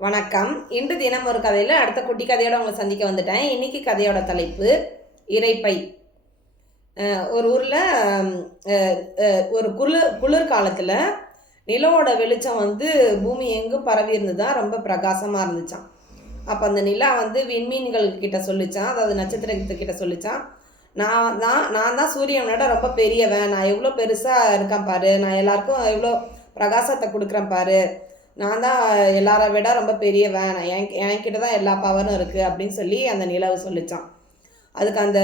வணக்கம். இன்று தினம் ஒரு கதையில் அடுத்த குட்டி கதையோட உங்களை சந்திக்க வந்துட்டேன். இன்னைக்கு கதையோட தலைப்பு இரைப்பை. ஒரு ஊரில் ஒரு குளிர் காலத்தில் நிலவோட வெளிச்சம் பூமி எங்கும் பரவி இருந்துதான், ரொம்ப பிரகாசமாக இருந்துச்சான். அப்போ அந்த நிலா விண்மீன்கள் கிட்ட சொல்லிச்சான், அதாவது நட்சத்திரக்கிட்ட சொல்லிச்சான், நான் தான் சூரியனோட ரொம்ப பெரியவன், நான் எவ்வளோ பெருசாக இருக்கேன் பாரு, நான் எல்லாருக்கும் எவ்வளோ பிரகாசத்தை கொடுக்குறேன் பாரு, நான் தான் எல்லாரை விட ரொம்ப பெரியவன், என்கிட்ட தான் எல்லா பவரும் இருக்குது அப்படின்னு சொல்லி அந்த நிலவு சொல்லிச்சான். அதுக்கு அந்த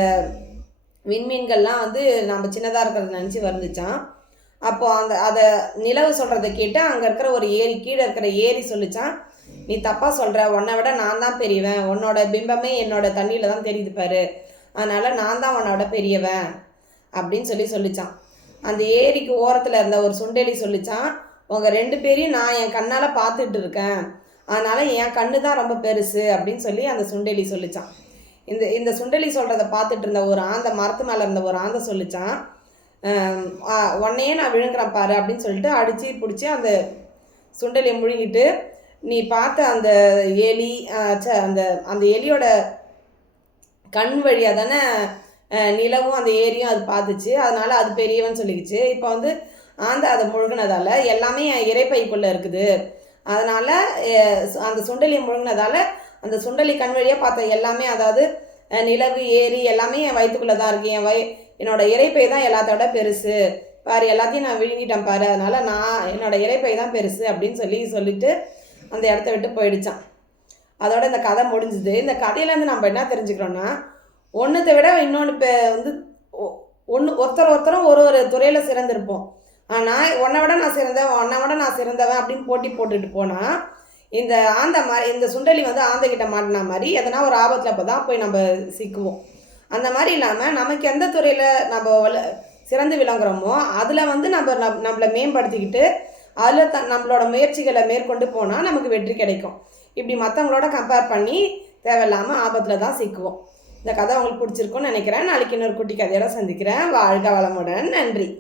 விண்மீன்கள்லாம் நம்ம சின்னதாக இருக்கிறத நினச்சி வந்துச்சான். அப்போது அதை நிலவு சொல்கிறத கேட்டு அங்கே இருக்கிற ஒரு ஏரி, கீழே இருக்கிற ஏரி சொல்லிச்சான், நீ தப்பாக சொல்கிற, உன்னை விட நான் தான் பெரியவன், உன்னோட பிம்பமே என்னோட தண்ணியில் தான் தெரியுது பாரு, அதனால் நான் தான் உன்னோட பெரியவன் அப்படின்னு சொல்லிச்சான். அந்த ஏரிக்கு ஓரத்தில் இருந்த ஒரு சுண்டெலி சொல்லிச்சான், உங்கள் 2 பேரையும் நான் என் கண்ணால் பார்த்துட்டு இருக்கேன், அதனால் என் கண்ணு தான் ரொம்ப பெருசு அப்படின்னு சொல்லி அந்த சுண்டெலி சொல்லிச்சான். இந்த சுண்டெலி சொல்கிறத பார்த்துட்டு இருந்த ஒரு ஆந்தை, மரத்து மேலே இருந்த ஒரு ஆந்தை சொல்லிச்சான், உன்னையே நான் விழுங்குறேன் பாரு அப்படின்னு சொல்லிட்டு அடித்து பிடிச்சி அந்த சுண்டெலியை முழுங்கிட்டு, நீ பார்த்த அந்த எலி அந்த எலியோட கண் வழியாக தானே நிலவும் அந்த ஏரியும் அது பார்த்துச்சு, அதனால் அது பெரியவன் சொல்லிக்கிச்சு. இப்போ ஆந்தை அதை முழுங்கினதால் எல்லாமே என் இரைப்பைக்குள்ளே இருக்குது, அதனால் அந்த சுண்டலியை முழுங்கினதால் அந்த சுண்டலி கண் வழியாக பார்த்த எல்லாமே, அதாவது நிலவு ஏரி எல்லாமே என் வயிற்றுக்குள்ளே தான் இருக்குது, என்னோட இரைப்பை தான் எல்லாத்தோட பெருசு பாரு, எல்லாத்தையும் நான் விழுங்கிட்டேன் பாரு, அதனால் என்னோட இரைப்பை தான் பெருசு அப்படின்னு சொல்லிட்டு அந்த இடத்த விட்டு போயிடுச்சான். அதோட இந்த கதை முடிஞ்சுது. இந்த கதையிலேருந்து நம்ம என்ன தெரிஞ்சுக்கிறோன்னா, ஒன்றுத்தை விட இன்னொன்று ஒருத்தரும் ஒரு துறையில் சிறந்திருப்போம், ஆனால் உன்னை விட நான் சிறந்தவன் அப்படின்னு போட்டி போட்டுட்டு போனால் இந்த இந்த சுண்டலி ஆந்தைக்கிட்ட மாட்டினா மாதிரி எதனா ஒரு ஆபத்தில் அப்போ தான் போய் நம்ம சிக்குவோம். அந்த மாதிரி இல்லாமல் நமக்கு எந்த துறையில் நம்ம சிறந்து விளங்குறோமோ அதில் நம்மளை மேம்படுத்திக்கிட்டு அதில் நம்மளோட முயற்சிகளை மேற்கொண்டு போனால் நமக்கு வெற்றி கிடைக்கும். இப்படி மற்றவங்களோட கம்பேர் பண்ணி தேவையில்லாமல் ஆபத்தில் தான் சிக்குவோம். இந்த கதை உங்களுக்கு பிடிச்சிருக்குன்னு நினைக்கிறேன். நாளைக்கு இன்னொரு குட்டி கதையோட சந்திக்கிறேன். வாழ்க வளமுடன். நன்றி.